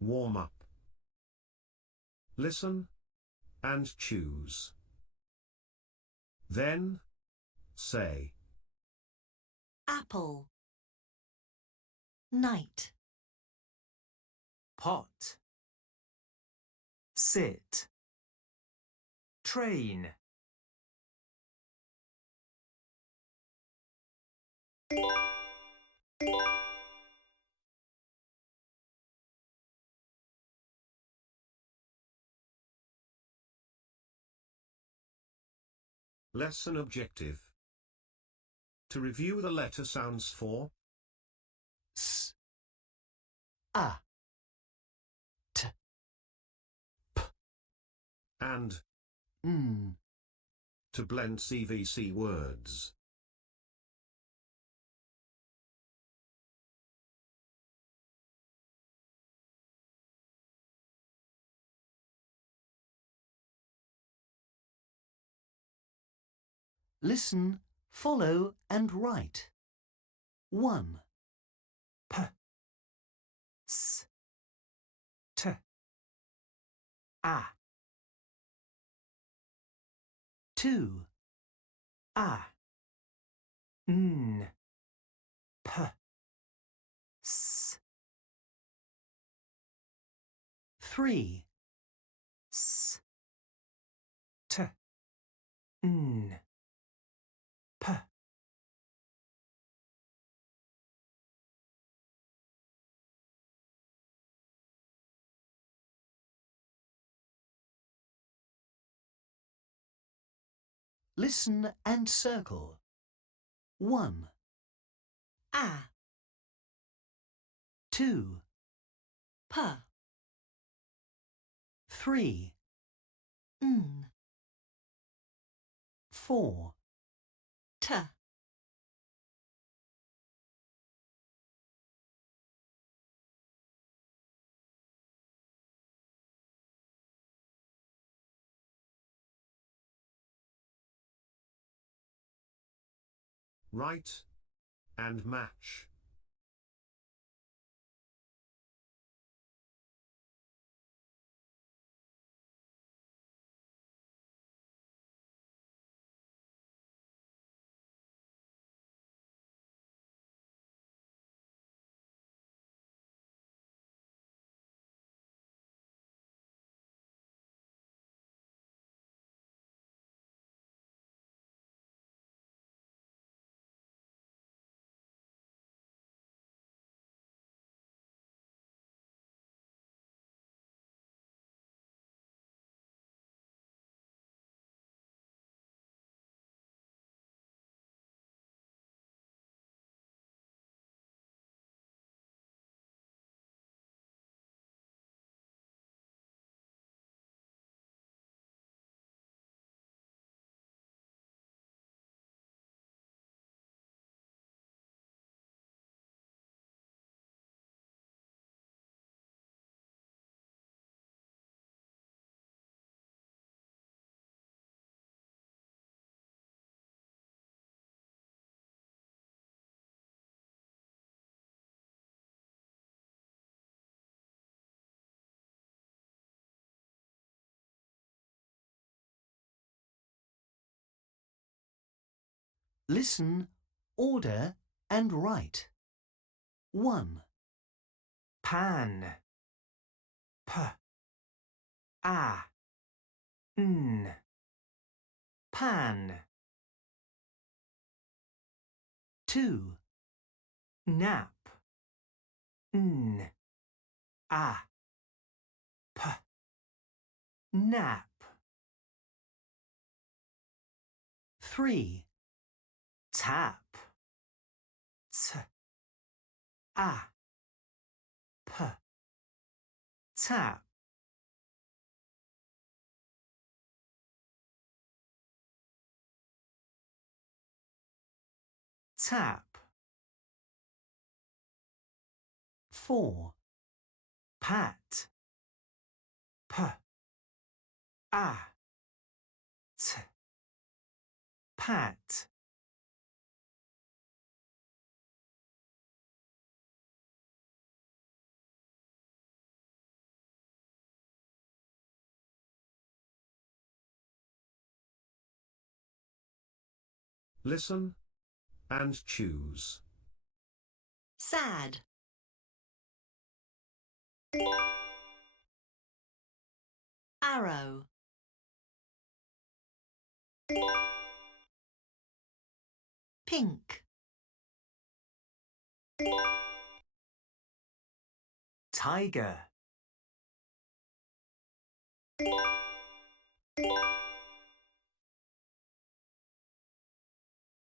Warm up. Listen and choose. Then say apple, night, pot, sit, train. Lesson objective. To review the letter sounds for S, A, T, P, and N. to blend CVC words. Listen, follow and write. 1, P, S, T, A. 2, A, N, P, S, 3, S, T, N, P. listen and circle. 1, a, 2, p, 3, n, 4, t, Write and match. listen, order and write. 1, Pan, P, A, N, pan. 2, Nap, N, A, P, nap. 3, Tap, T, A, P, tap. 4, Pat, P, A, T, pat. Listen and choose. Sad. Arrow. Pink. Tiger.